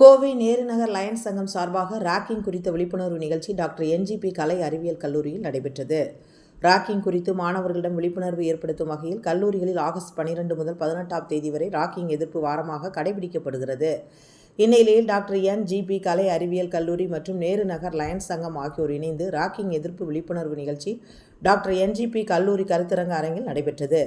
Kovai Nehru Nagar Lions சங்கம் சார்பாக rocking குறித்த விழிப்புணர்வு நிகழ்ச்சி டாக்டர் என்ஜிபி கலை அறிவியல் கல்லூரியில் நடைபெற்றது. ராக்கிங் குறித்து மாணவர்களிடம் விழிப்புணர்வு ஏற்படுத்தும் வகையில் கல்லூரிகளில் ஆகஸ்ட் பனிரெண்டு முதல் பதினெட்டாம் தேதி வரை ராக்கிங் எதிர்ப்பு வாரமாக கடைபிடிக்கப்படுகிறது. இந்நிலையில் டாக்டர் என் ஜிபி கலை அறிவியல் கல்லூரி மற்றும் நேரு நகர் லயன்ஸ் சங்கம் ஆகியோர் இணைந்து ராக்கிங் எதிர்ப்பு விழிப்புணர்வு நிகழ்ச்சி டாக்டர் என்ஜிபி கல்லூரி கருத்தரங்க அரங்கில் நடைபெற்றது.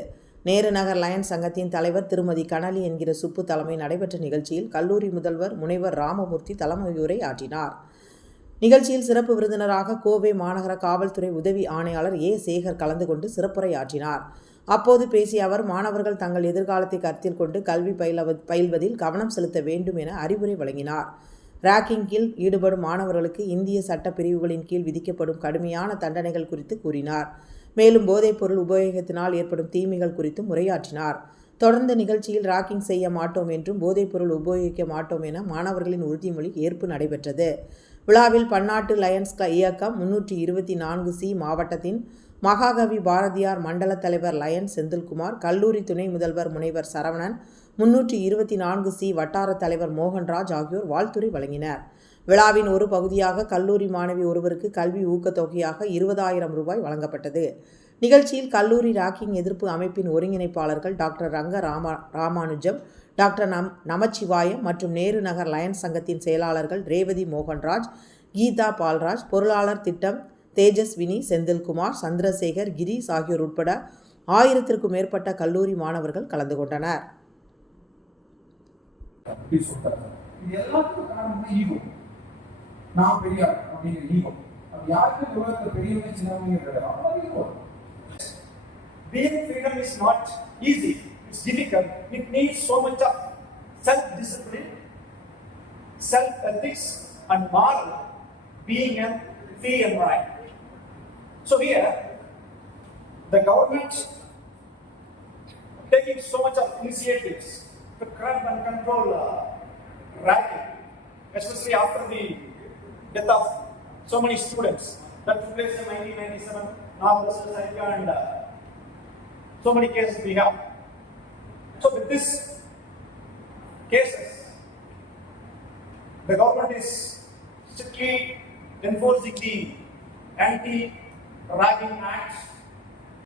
நேரு நகர் லயன்ஸ் சங்கத்தின் தலைவர் திருமதி கனலி என்கிற சுப்பு தலைமை நடைபெற்ற நிகழ்ச்சியில் கல்லூரி முதல்வர் முனைவர் ராமமூர்த்தி தலைமையுரை ஆற்றினார். நிகழ்ச்சியில் சிறப்பு விருந்தினராக கோவை மாநகர காவல்துறை உதவி ஆணையாளர் ஏ. சேகர் கலந்து கொண்டு சிறப்புரை ஆற்றினார் அப்போது பேசிய அவர் மாணவர்கள் தங்கள் எதிர்காலத்தை கருத்தில் கொண்டு கல்வி பயில பயில்வதில் கவனம் செலுத்த வேண்டும் என அறிவுரை வழங்கினார். ராக்கிங் கீழ் ஈடுபடும் மாணவர்களுக்கு இந்திய சட்ட பிரிவுகளின் கீழ் விதிக்கப்படும் கடுமையான தண்டனைகள் குறித்து கூறினார். மேலும் போதைப்பொருள் உபயோகத்தினால் ஏற்படும் தீமைகள் குறித்தும் உரையாற்றினார். தொடர்ந்து நிகழ்ச்சியில் ராக்கிங் செய்ய மாட்டோம் என்றும் போதைப்பொருள் உபயோகிக்க மாட்டோம் என மாணவர்களின் உறுதிமொழி ஏற்பு நடைபெற்றது. விழாவில் பன்னாட்டு லயன்ஸ் க- இயக்கம் முன்னூற்றி இருபத்தி நான்கு சி மாவட்டத்தின் மகாகவி பாரதியார் மண்டல தலைவர் லயன் செந்தில்குமார் கல்லூரி துணை முதல்வர் முனைவர் சரவணன் முன்னூற்றி இருபத்தி நான்கு சி வட்டார தலைவர் மோகன்ராஜ் ஆகியோர் வாழ்த்துரை வழங்கினர். விழாவின் ஒரு பகுதியாக கல்லூரி மாணவி ஒருவருக்கு கல்வி ஊக்கத்தொகையாக இருபதாயிரம் ரூபாய் வழங்கப்பட்டது. நிகழ்ச்சியில் கல்லூரி ராக்கிங் எதிர்ப்பு அமைப்பின் ஒருங்கிணைப்பாளர்கள் டாக்டர் ரங்க ராமா ராமானுஜம் டாக்டர் நம் நமச்சிவாயம் மற்றும் நேரு நகர் லயன்ஸ் சங்கத்தின் செயலாளர்கள் ரேவதி மோகன்ராஜ் கீதா பால்ராஜ் பொருளாளர் திட்டம் தேஜஸ்வினி செந்தில்குமார் சந்திரசேகர் கிரீஷ் ஆகியோர் உட்பட ஆயிரத்திற்கும் மேற்பட்ட கல்லூரி மாணவர்கள் கலந்து கொண்டனர் நான் அப்படிங்கிற ஈகோ அது உலகத்துல பெரியவங்க சின்னவங்க கிடையாது ego Being freedom is not easy. It's difficult. It needs so much of self-discipline, self-ethics, and moral being a free and right. So here, the government taking so much of initiatives to curb and control uh, ragging, especially after the death of so many students that took place in 1997, Navas, Saika, and uh, so many cases we have. So with this cases, the government is strictly enforcing the anti-ragging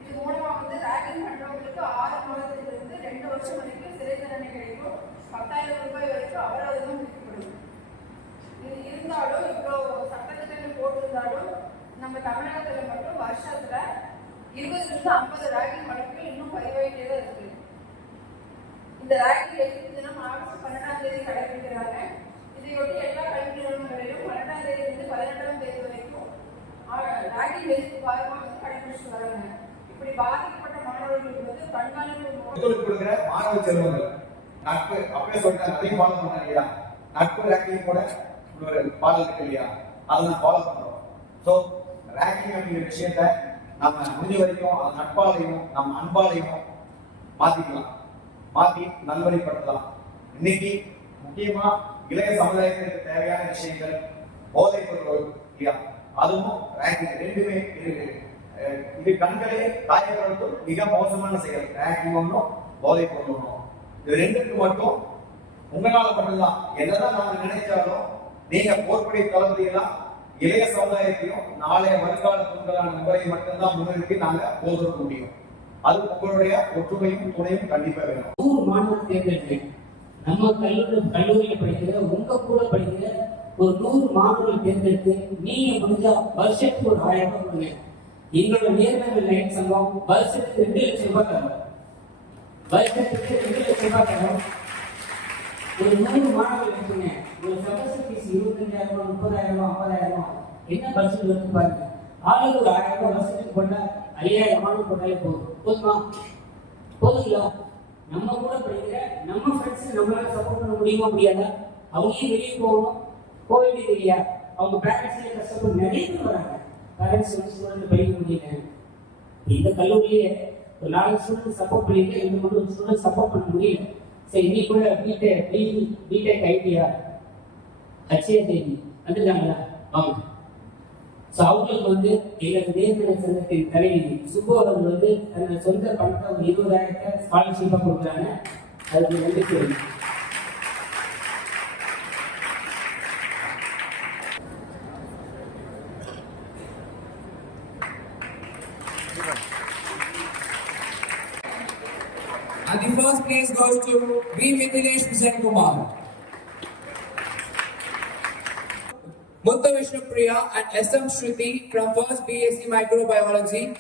இது மூலமா வந்து ragging பண்றவங்களுக்கு ஆறு மாதத்திலிருந்து ரெண்டு வருஷம் வரைக்கும் சிறை தண்டனை கிடைக்கும். பத்தாயிரம் ரூபாய் வரைக்கும் அபராதமும் விதிக்கப்படும். இது இருந்தாலும் இப்போ சட்டத்திட்டங்கள் போட்டிருந்தாலும் நம்ம தமிழகத்துல மட்டும் வருஷத்துல இருபதுலேருந்து ஐம்பது ராகிங் வழக்குகள் இன்னும் பதிவாயிட்டே தான் இருக்கு. இந்த ராகிங் எதிர்ப்பு தினம் ஆகஸ்ட் பன்னெண்டாம் தேதி கடைபிடிக்கிறாங்க. இதையொட்டி எல்லா கல்வி நிறுவனங்களிலும் பன்னெண்டாம் தேதியிலிருந்து பதினெட்டாம் தேதி வரைக்கும் ராகிங் எதிர்ப்பு வாரமாக வந்து கடைபிடிச்சு வராங்க இப்படி பாதிக்கப்பட்ட மாணவர்களுக்கு வந்து கண்காணிப்பு மூலம் ஒத்துழைப்பு கொடுக்குற மாணவ செல்வங்கள். நட்பு அப்படியே சொல்லிட்டேன் அதையும் ஃபாலோ பண்ண இல்லையா? நட்பு ரேங்கிங் கூட ஒரு பாடல் இருக்கு இல்லையா? அதை நான் ஃபாலோ பண்றோம் ஸோ ரேங்கிங் அப்படிங்கிற விஷயத்த நம்ம முடிஞ்ச வரைக்கும் அது நட்பாலையும் நம்ம அன்பாலையும் மாத்திக்கலாம். மாத்தி நல்வழிப்படுத்தலாம். இன்னைக்கு முக்கியமா இளைய சமுதாயத்திற்கு தேவையான விஷயங்கள் போதைப் பொருள் இல்லையா? அதுவும் ரேங்கிங் ரெண்டுமே இருக்கு. இது கண்களே காயப்படுத்தும் மிக மோசமான செயல். ரேங்கிங் ஒன்றும் போதை பொருளும் இது ரெண்டுக்கு மட்டும் உங்களால மட்டும்தான் என்னதான் நாங்க நினைச்சாலும் நீங்க போர்க்குடி தளபதியெல்லாம் இளைய சமுதாயத்தையும் நாளைய வருங்கால உங்களான முறை மட்டும்தான் முன்னிறுத்தி நாங்க போதிருக்க முடியும். அது உங்களுடைய ஒற்றுமையும் துணையும் கண்டிப்பா வேணும். நூறு மாணவர் தேர்தல்கள். நம்ம கல்லூரி கல்லூரியில் படிக்கிற உங்க கூட படிக்கிற ஒரு நூறு மாணவர்கள் தேர்ந்தெடுத்து நீங்க முடிஞ்சா வருஷத்துக்கு ஒரு ஆயிரம் ரூபாய் கொடுங்க. எங்களோட நேர்மையான லைன் சங்கம் வருஷத்துக்கு ரெண்டு லட்சம் ரூபாய் தரும் வருஷத்துக்கு ரெண்டு லட்சம் ரூபாய் தரும் ஒரு மூணு மாணவர்கள் எடுத்துங்க. ஒரு செமஸ்டர் ஃபீஸ் இருபத்தஞ்சாயிரம் ரூபாய் முப்பதாயிரம் ரூபாய் ஐம்பதாயிரம் ரூபாய் என்ன பட்ஜெட் வந்து பாருங்க. ஆளுக்கு ஒரு ஆயிரம் ரூபாய் வருஷத்துக்கு போட்டா ஐயாயிரம் மாணவர் போட்டாலே போதும். போதுமா? போதுங்களா? நம்ம கூட படிக்கிற நம்ம ஃப்ரெண்ட்ஸ் நம்மளால சப்போர்ட் பண்ண முடியுமா முடியாதா? அவங்களே வெளியே போகணும். போக வேண்டியது இல்லையா? அவங்க பேரண்ட்ஸ்லேயே கஷ்டப்பட்டு நிறைய பேர் வராங்க. பேரண்ட்ஸ் வந்து ஸ்டூடெண்ட் படிக்க முடியல. இந்த கல்லூரியிலே ஒரு நாலு ஸ்டூடெண்ட் சப்போர்ட் பண்ணிட்டு இந்த மட்டும் ஸ்டூடெண்ட் சப்போர்ட் பண்ண முடியல. சரி இன்னைக்கு கூட பிடெக் பி பிடெக் ஐடியா ஹச்ஏ தேவி வந்துட்டாங்களா? வாங்க ஸோ அவங்களுக்கு வந்து எங்களது நேர்மறை சங்கத்தின் தலைவி சுப்பு அவர்கள் வந்து தன்னோட சொந்த பணத்தை ஒரு இருபதாயிரத்தை ஸ்காலர்ஷிப்பாக கொடுக்குறாங்க. அதுக்கு நன்றி And the first place goes to B. Mithilesh Vijan Kumar. Mutta and SM Shruti from first BSc Microbiology.